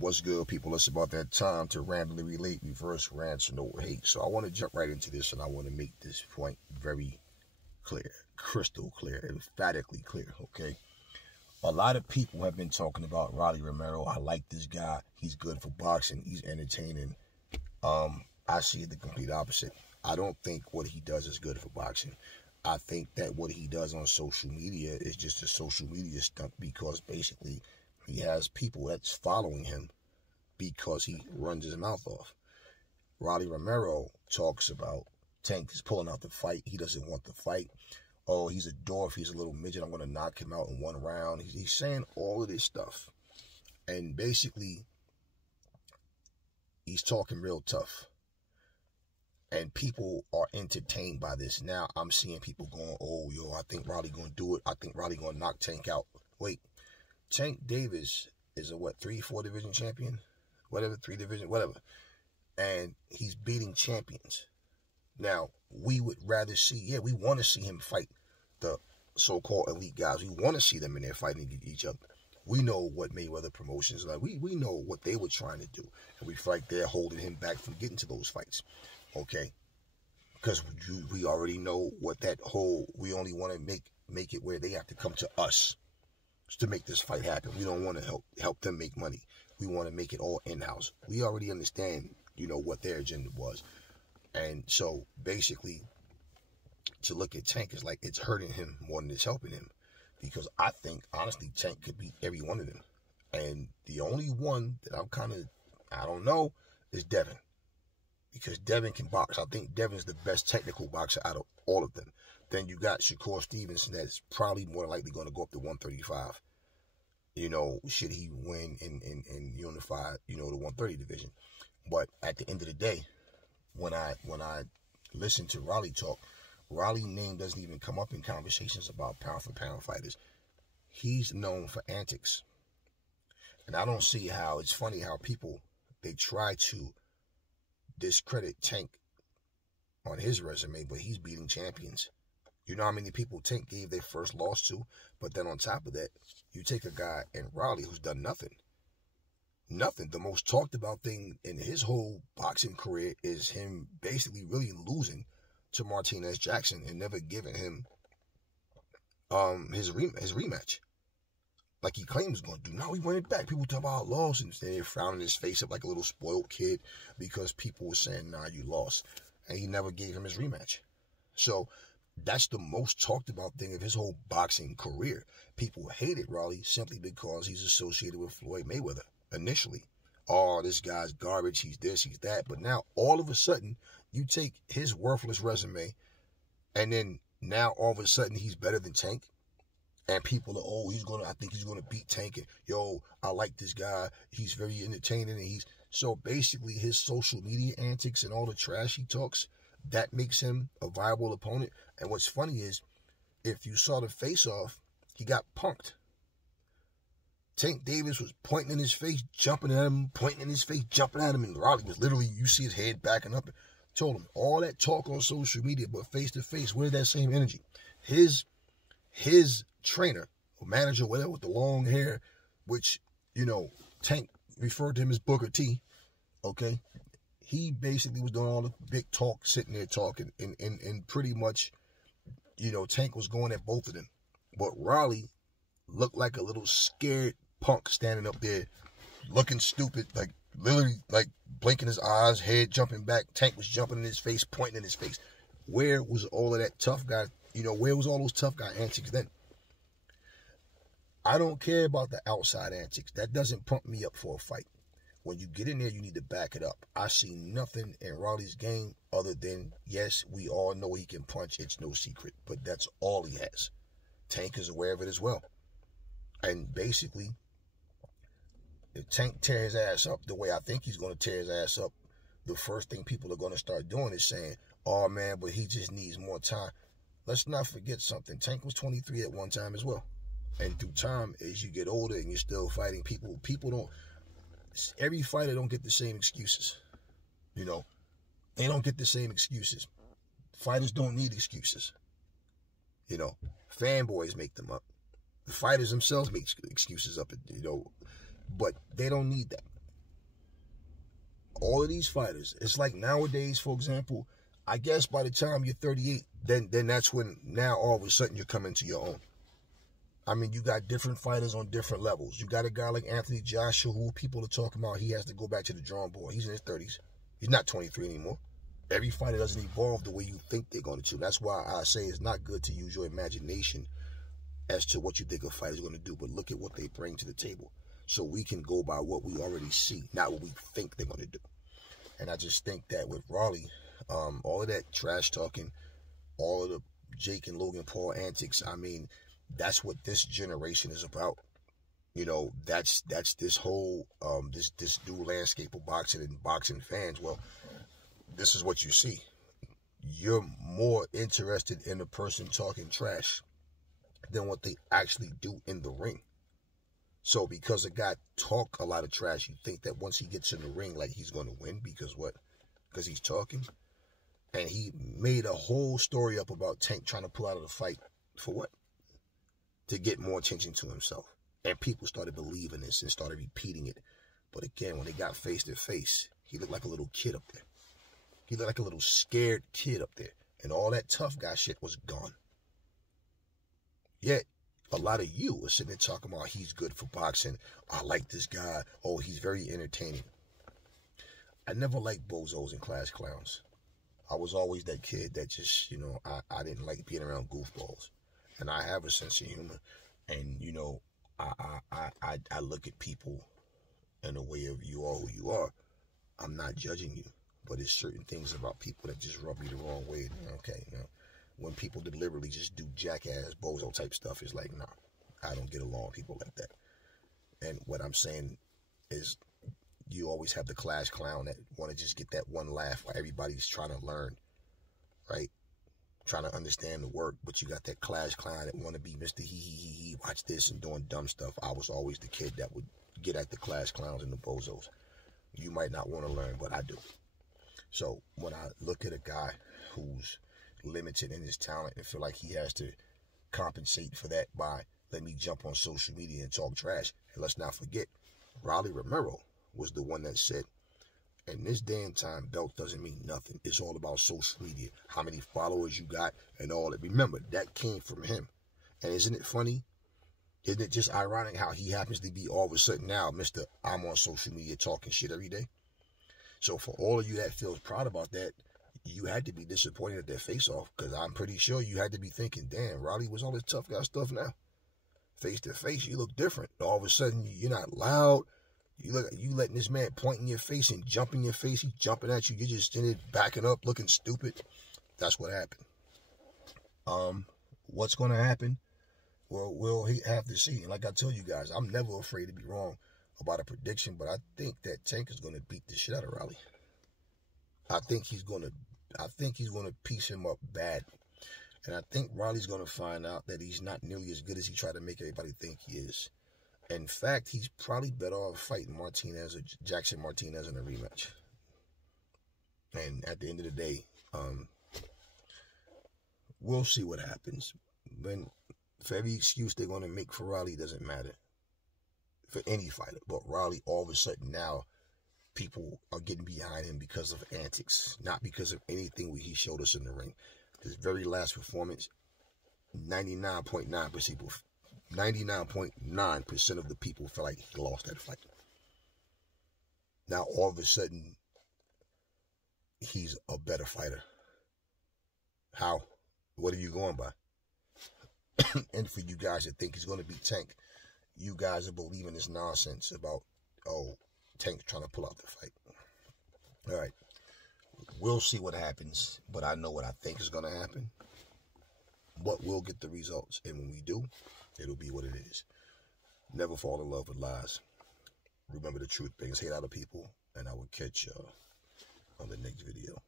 What's good, people? It's about that time to randomly relate, reverse rants, no hate. So I want to jump right into this, and I want to make this point very clear, crystal clear, emphatically clear, okay? A lot of people have been talking about Rolly Romero. I like this guy. He's good for boxing. He's entertaining. I see it the complete opposite. I don't think what he does is good for boxing. I think that what he does on social media is just a social media stunt because basically he has people that's following him because he runs his mouth off. Rolly Romero talks about Tank is pulling out the fight. He doesn't want the fight. Oh, he's a dwarf. He's a little midget. I'm going to knock him out in one round. He's saying all of this stuff. And basically, he's talking real tough. And people are entertained by this. Now, I'm seeing people going, oh, yo, I think Rolly going to do it. I think Rolly going to knock Tank out. Wait. Tank Davis is a, 3-4 division champion? Whatever, 3 division, whatever. And he's beating champions. Now, we would rather see, we want to see him fight the so-called elite guys. We want to see them in there fighting each other. We know what Mayweather Promotions like. We know what they were trying to do. And we feel like they're holding him back from getting to those fights. Okay? Because we already know what that whole, we only want to make it where they have to come to us to make this fight happen. We don't want to help them make money. We want to make it all in-house. We already understand, what their agenda was. And so, basically, to look at Tank is like it's hurting him more than it's helping him. Because I think, honestly, Tank could beat every one of them. And the only one that I don't know, is Devin. Because Devin can box. I think Devin's the best technical boxer out of all of them. Then you got Shakur Stevenson that's probably more likely going to go up to 135. Should he win and unify, the 130 division. But at the end of the day, when I listen to Rolly talk, Rolly's name doesn't even come up in conversations about pound for pound fighters. He's known for antics. And I don't see how, it's funny how people, they try to discredit Tank on his resume, but he's beating champions. You know how many people Tank gave their first loss to? But then on top of that, you take a guy in Rolly who's done nothing. Nothing. The most talked about thing in his whole boxing career is him basically really losing to Martinez Jackson and never giving him his rematch. Like he claimed he was going to do. Now he won it back. People talk about loss and they're frowning his face up like a little spoiled kid because people were saying, nah, you lost. And he never gave him his rematch. So that's the most talked about thing of his whole boxing career. People hated Rolly simply because he's associated with Floyd Mayweather initially. Oh, this guy's garbage. He's this, he's that. But now all of a sudden, you take his worthless resume and then now all of a sudden he's better than Tank. And people are, I think he's going to beat Tank. And, yo, I like this guy. He's very entertaining. And so basically his social media antics and all the trash he talks, that makes him a viable opponent. And what's funny is, if you saw the face-off, he got punked. Tank Davis was pointing in his face, jumping at him, pointing in his face, jumping at him. And Rolly was literally, you see his head backing up. And told him, all that talk on social media, but face-to-face, where's that same energy? His trainer or manager, whatever, with the long hair, which, Tank referred to him as Booker T, okay? He basically was doing all the big talk, sitting there talking, and pretty much, Tank was going at both of them. But Rolly looked like a little scared punk standing up there, looking stupid, like literally like blinking his eyes, head jumping back. Tank was jumping in his face, pointing in his face. Where was all of that tough guy, where was all those tough guy antics then? I don't care about the outside antics. That doesn't pump me up for a fight. When you get in there, you need to back it up. I see nothing in Rolly's game other than, yes, we all know he can punch. It's no secret. But that's all he has. Tank is aware of it as well. And basically, if Tank tears his ass up the way I think he's going to tear his ass up, the first thing people are going to start doing is saying, oh, man, but he just needs more time. Let's not forget something. Tank was 23 at one time as well. And through time, as you get older and you're still fighting, people don't, every fighter don't get the same excuses. They don't get the same excuses. Fighters don't need excuses. Fanboys make them up. The fighters themselves make excuses up, but they don't need that. all of these fighters, it's like nowadays, for example, I guess by the time you're 38, then that's when now all of a sudden you're coming to your own. I mean, you got different fighters on different levels. You got a guy like Anthony Joshua, who people are talking about he has to go back to the drawing board. He's in his 30s. He's not 23 anymore. Every fighter doesn't evolve the way you think they're going to. That's why I say it's not good to use your imagination as to what you think a fighter's going to do, but look at what they bring to the table. So we can go by what we already see, not what we think they're going to do. And I just think that with Raleigh, all of that trash talking, all of the Jake and Logan Paul antics, I mean, that's what this generation is about. You know, that's this whole this new landscape of boxing and boxing fans. Well, this is what you see. You're more interested in a person talking trash than what they actually do in the ring. So because a guy talk a lot of trash, you think that once he gets in the ring, like he's going to win because what? Because he's talking. And he made a whole story up about Tank trying to pull out of the fight for what? To get more attention to himself. And people started believing this and started repeating it. But again, when they got face to face, he looked like a little kid up there. He looked like a little scared kid up there. And all that tough guy shit was gone. Yet, a lot of you are sitting there talking about he's good for boxing. I like this guy. Oh, he's very entertaining. I never liked bozos and class clowns. I was always that kid that just, you know, I didn't like being around goofballs. And I have a sense of humor. And, you know, I look at people in a way of you are who you are. I'm not judging you. But there's certain things about people that just rub me the wrong way. Okay, you know. When people deliberately just do jackass, bozo type stuff, it's like, nah, I don't get along with people like that. And what I'm saying is you always have the class clown that want to just get that one laugh while everybody's trying to learn, right? Trying to understand the work, but you got that class clown that want to be Mr. He, watch this and doing dumb stuff. I was always the kid that would get at the class clowns and the bozos. You might not want to learn, but I do. So when I look at a guy who's limited in his talent and feel like he has to compensate for that by let me jump on social media and talk trash. And let's not forget, Raleigh Romero was the one that said, in this day and time, belt doesn't mean nothing. It's all about social media, how many followers you got and all that. Remember, that came from him. And isn't it funny? Isn't it just ironic how he happens to be all of a sudden now Mr. I'm on social media talking shit every day? So for all of you that feels proud about that, you had to be disappointed at that face-off, because I'm pretty sure you had to be thinking, damn, Raleigh was all this tough guy stuff now. Face to face, you look different. All of a sudden, you're not loud. You letting this man point in your face and jump in your face. He's jumping at you. You're just in it, backing up, looking stupid. That's what happened. What's going to happen? Well, we'll have to see. And like I told you guys, I'm never afraid to be wrong about a prediction, but I think that Tank is going to beat the shit out of Raleigh. I think he's going to piece him up bad. And I think Raleigh's going to find out that he's not nearly as good as he tried to make everybody think he is. In fact, he's probably better off fighting Martinez or Jackson Martinez in a rematch. And at the end of the day, we'll see what happens. For every excuse they're going to make for Raleigh, doesn't matter. For any fighter. But Raleigh, all of a sudden now, people are getting behind him because of antics, not because of anything he showed us in the ring. His very last performance, 99.9% of the people felt like he lost that fight. Now, all of a sudden, he's a better fighter. How? What are you going by? And for you guys that think he's going to beat Tank, you guys are believing this nonsense about, oh, Tank's trying to pull out the fight. All right. We'll see what happens, but I know what I think is going to happen. But we'll get the results. And when we do, it'll be what it is. Never fall in love with lies. Remember, the truth brings hate out of people. And I will catch y'all on the next video.